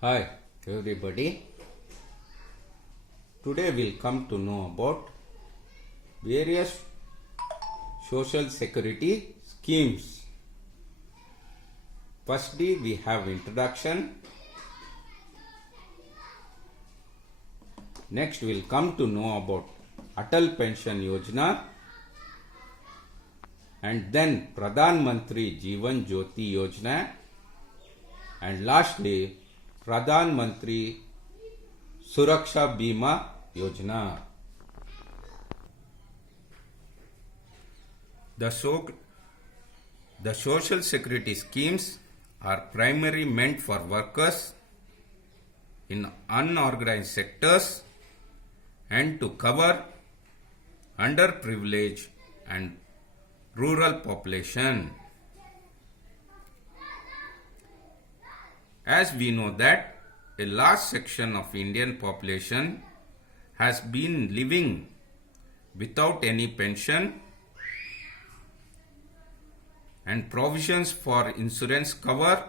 Hi everybody. Today we'll come to know about various social security schemes. Firstly, we have introduction. Next we'll come to know about Atal Pension Yojana, and then Pradhan Mantri Jeevan Jyoti Yojana, and lastly Pradhan Mantri Suraksha Bima Yojana. The social security schemes are primarily meant for workers in unorganized sectors and to cover underprivileged and rural population. As we know that a large section of Indian population has been living without any pension, and provisions for insurance cover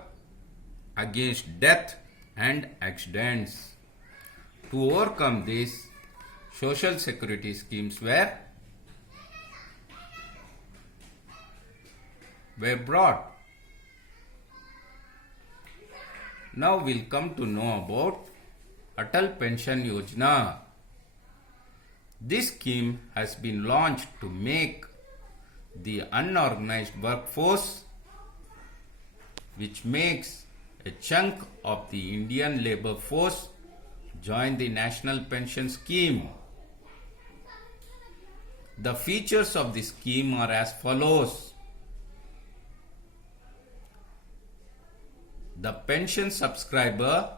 against death and accidents. To overcome this, social security schemes were brought. Now we'll come to know about Atal Pension Yojana. This scheme has been launched to make the unorganized workforce, which makes a chunk of the Indian labor force, join the National Pension Scheme. The features of the scheme are as follows. The pension subscriber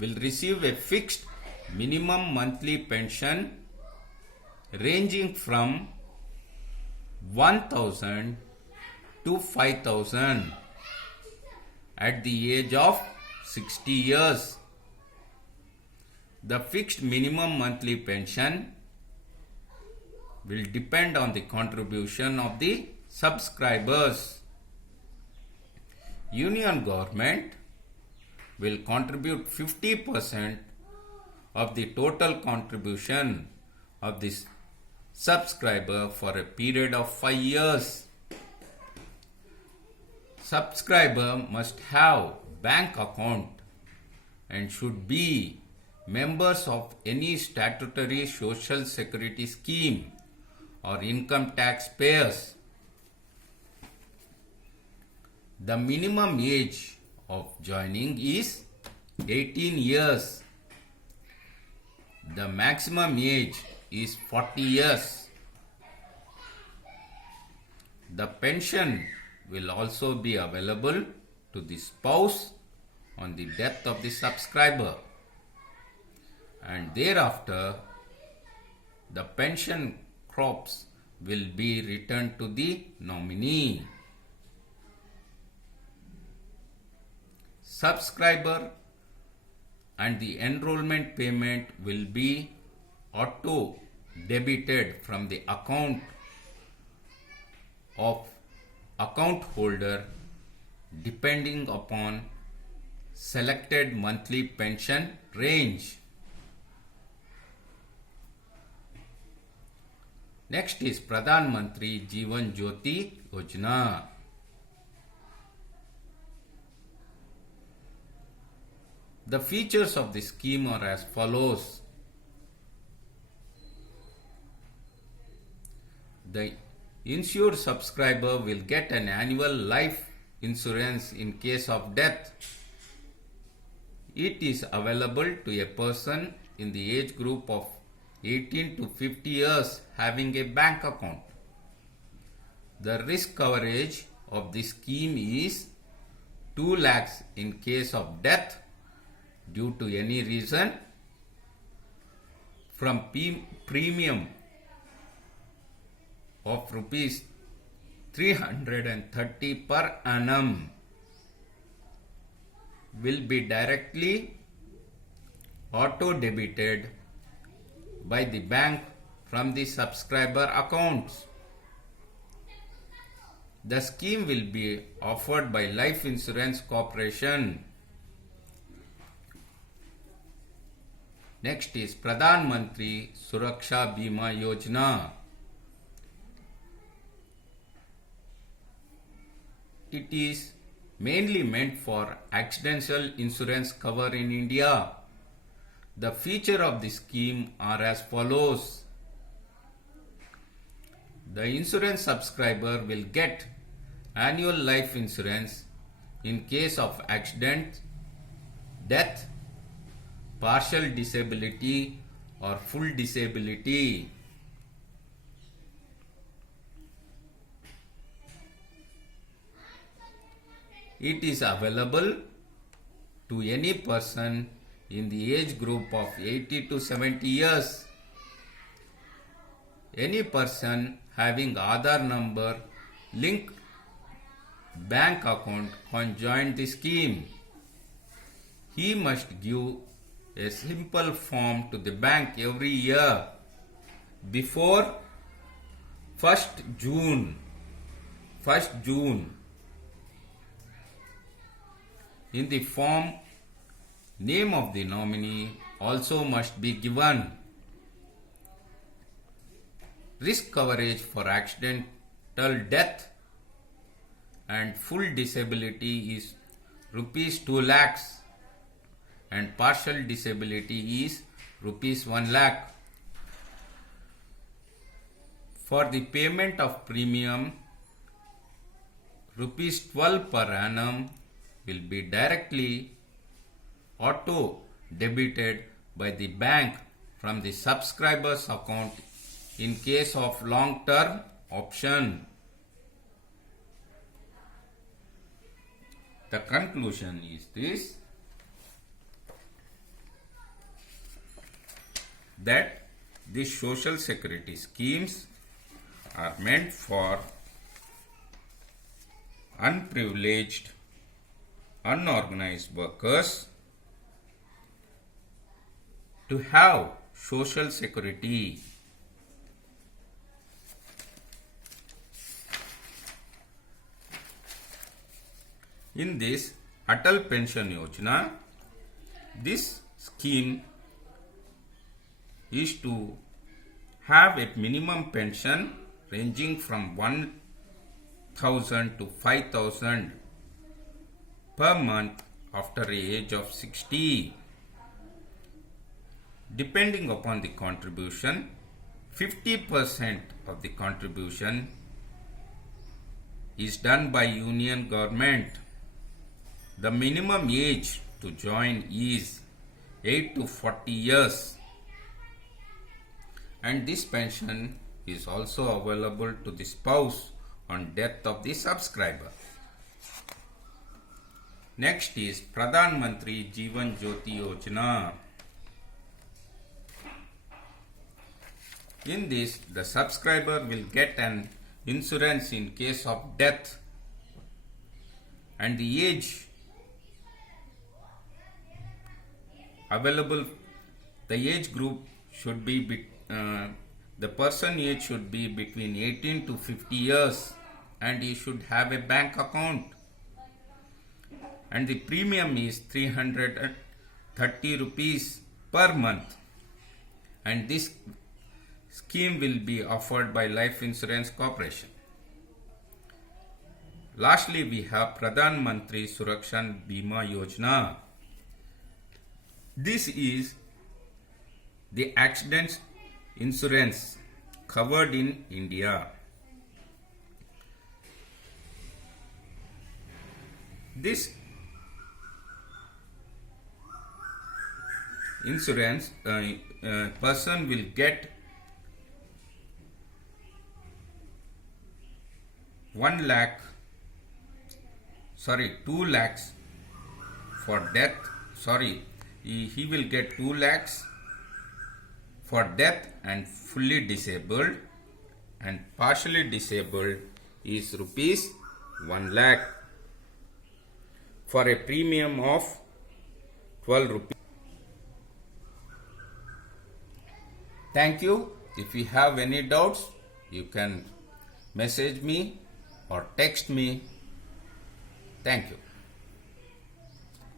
will receive a fixed minimum monthly pension ranging from 1,000 to 5,000 at the age of 60 years. The fixed minimum monthly pension will depend on the contribution of the subscribers. Union government will contribute 50% of the total contribution of this subscriber for a period of 5 years. Subscriber must have bank account and should be members of any statutory social security scheme or income tax payers. The minimum age of joining is 18 years. The maximum age is 40 years. The pension will also be available to the spouse on the death of the subscriber, and thereafter the pension crops will be returned to the nominee. Subscriber and the enrollment payment will be auto debited from the account of account holder depending upon selected monthly pension range. Next is Pradhan Mantri Jeevan Jyoti Yojana. The features of the scheme are as follows. The insured subscriber will get an annual life insurance in case of death. It is available to a person in the age group of 18 to 50 years having a bank account. The risk coverage of the scheme is 2 lakhs in case of death due to any reason, from premium of rupees 330 per annum will be directly auto debited by the bank from the subscriber accounts. The scheme will be offered by Life Insurance Corporation. Next is Pradhan Mantri Suraksha Bima Yojana. It is mainly meant for accidental insurance cover in India. The feature of the scheme are as follows. The insurance subscriber will get annual life insurance in case of accident, death, partial disability or full disability. It is available to any person in the age group of 80 to 70 years. Any person having Aadhaar number linked bank account can join the scheme. He must give a simple form to the bank every year before 1st June. In the form, name of the nominee also must be given. Risk coverage for accidental death and full disability is rupees 2 lakhs and partial disability is rupees 1 lakh. For the payment of premium, rupees 12 per annum will be directly auto debited by the bank from the subscriber's account in case of long term option. The conclusion is this, that these social security schemes are meant for unprivileged, unorganized workers to have social security. In this Atal Pension Yojana, this scheme is to have a minimum pension ranging from 1,000 to 5,000 per month after the age of 60. Depending upon the contribution, 50% of the contribution is done by union government. The minimum age to join is 8 to 40 years, and this pension is also available to the spouse on death of the subscriber. Next is Pradhan Mantri Jeevan Jyoti Yojana. In this, the subscriber will get an insurance in case of death, and the age available, the age group should be the person age should be between 18 to 50 years, and he should have a bank account, and the premium is 330 rupees per month, and this scheme will be offered by Life Insurance Corporation. Lastly, we have Pradhan Mantri Suraksha Bima Yojana. This is the accident insurance covered in India. This insurance person will get 2 lakhs for death. He will get 2 lakhs for death and fully disabled, and partially disabled is rupees 1 lakh for a premium of 12 rupees. Thank you. If you have any doubts, you can message me or text me. Thank you.